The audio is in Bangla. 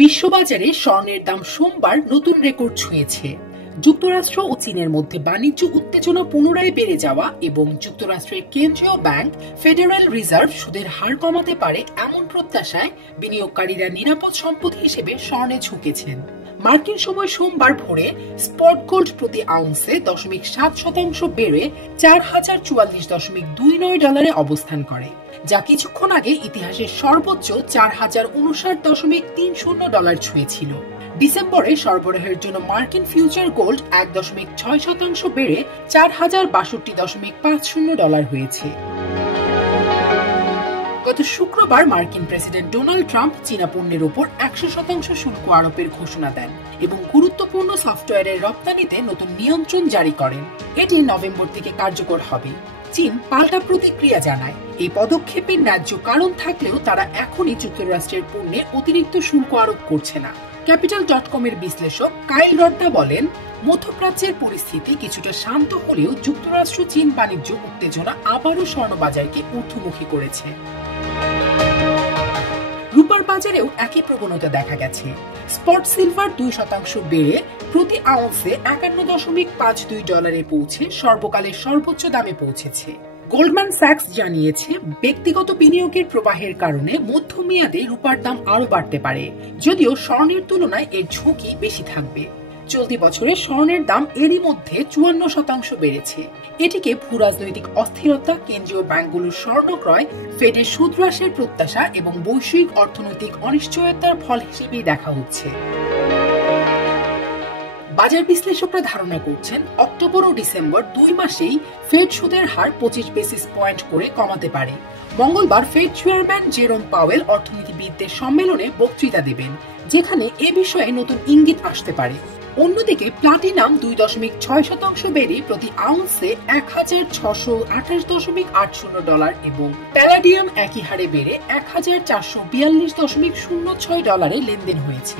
বিশ্ববাজারে স্বর্ণের দাম সোমবার নতুন রেকর্ড ছুঁয়েছে। যুক্তরাষ্ট্র ও চীনের মধ্যে বাণিজ্য উত্তেজনা পুনরায় বেড়ে যাওয়া এবং যুক্তরাষ্ট্রের কেন্দ্রীয় ব্যাংক ফেডারেল রিজার্ভ সুদের হার কমাতে পারে এমন প্রত্যাশায় বিনিয়োগকারীরা নিরাপদ সম্পদ হিসেবে স্বর্ণে ঝুঁকেছেন। মার্কিন সময় সোমবার ভোরে স্পট গোল্ড প্রতি আউন্সে 0.7% বেড়ে $4,044.29 অবস্থান করে, যা কিছুক্ষণ আগে ইতিহাসের সর্বোচ্চ $4,059.30 ছুঁয়েছিল। ডিসেম্বরে সরবরাহের জন্য মার্কিন ফিউচার গোল্ড 1.6% বেড়ে $4,062.50 হয়েছে। গত শুক্রবার মার্কিন প্রেসিডেন্ট ডোনাল্ড ট্রাম্প চীনা পণ্যের উপর 100% শুল্ক আরোপের ঘোষণা দেন এবং গুরুত্বপূর্ণ সফটওয়্যারের রপ্তানিতে নতুন নিয়ন্ত্রণ জারি করেন। এটি নভেম্বর থেকে কার্যকর হবে। চীন পাল্টা প্রতিক্রিয়া জানায়, এই পদক্ষেপের ন্যায্য কারণ থাকলেও তারা এখনই যুক্তরাষ্ট্রের পণ্যে অতিরিক্ত শুল্ক আরোপ করছে না। ক্যাপিটাল.কমের বিশ্লেষক কাইল রড্ডা বলেন, মধ্যপ্রাচ্যের পরিস্থিতি কিছুটা শান্ত হলেও যুক্তরাষ্ট্র চীন বাণিজ্য উত্তেজনা আবারও স্বর্ণবাজারকে ঊর্ধ্বমুখী করেছে। রূপার বাজারেও একই প্রবণতা দেখা গেছে। স্পট সিলভার 2% বেড়ে প্রতি আউন্সে $51.52 পৌঁছে সর্বকালের সর্বোচ্চ দামে পৌঁছেছে। গোল্ডম্যান স্যাক্স জানিয়েছে, ব্যক্তিগত বিনিয়োগের প্রবাহের কারণে মধ্যমেয়াদে রূপার দাম আরো বাড়তে পারে, যদিও স্বর্ণের তুলনায় এর ঝুঁকি বেশি থাকবে। চলতি বছরে স্বর্ণের দাম এরই মধ্যে 54% বেড়েছে। এটিকে ভূরাজনৈতিক অস্থিরতা, কেন্দ্রীয় ব্যাংকগুলোর স্বর্ণ ক্রয়, ফেডের সুদ হ্রাসের প্রত্যাশা এবং বৈশ্বিক অর্থনৈতিক অনিশ্চয়তার ফল হিসেবেই দেখা হচ্ছে। বাজার বিশ্লেষকরা ধারণা করছেন, অক্টোবর ও ডিসেম্বর 2 মাসেই ফেড সুদের হার 25 বেসিস পয়েন্ট করে কমাতে পারে। মঙ্গলবার ফেড চেয়ারম্যান জেরোম পাওয়েল অর্থনীতিবিদদের সম্মেলনে বক্তৃতা দেবেন, যেখানে এ বিষয়ে নতুন ইঙ্গিত আসতে পারে। অন্যদিকে প্লাটিনাম 2.6% বেড়ে প্রতি আউন্সে $1,628.80 এবং প্যালাডিয়াম একই হারে বেড়ে $1,442.06 লেনদেন হয়েছে।